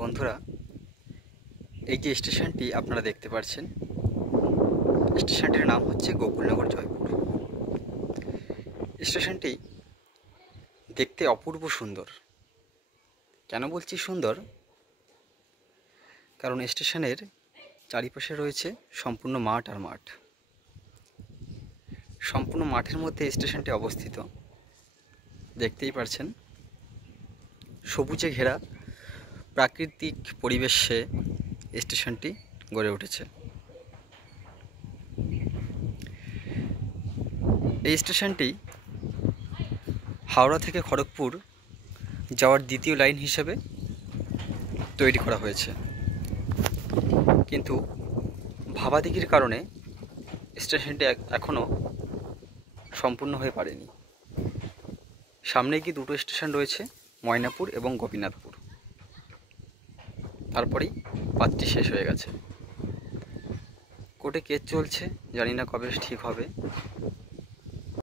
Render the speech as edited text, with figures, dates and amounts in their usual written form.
বন্ধুরা, এই যে স্টেশনটি আপনারা দেখতে পাচ্ছেন, স্টেশনটির নাম হচ্ছে গোকুলনগর জয়পুর। স্টেশনটি দেখতে অপূর্ব সুন্দর। কেন বলছি সুন্দর? কারণ স্টেশনের চারিপাশে রয়েছে সম্পূর্ণ মাঠ আর মাঠ। সম্পূর্ণ মাঠের মধ্যে স্টেশনটি অবস্থিত। দেখতেই পাচ্ছেন, সবুজে ঘেরা প্রাকৃতিক পরিবেশে স্টেশনটি গড়ে উঠেছে। এই স্টেশনটি হাওড়া থেকে খড়গপুর যাওয়ার দ্বিতীয় লাইন হিসেবে তৈরি করা হয়েছে, কিন্তু ভাবাদিগির কারণে স্টেশনটি এখনও সম্পূর্ণ হয়ে পারেনি। সামনে কি দুটো স্টেশন রয়েছে, ময়নাপুর এবং গোপীনাথপুর। তারপরেই পাঁচটি শেষ হয়ে গেছে। কোর্টে কেস চলছে, জানি না কবে ঠিক হবে।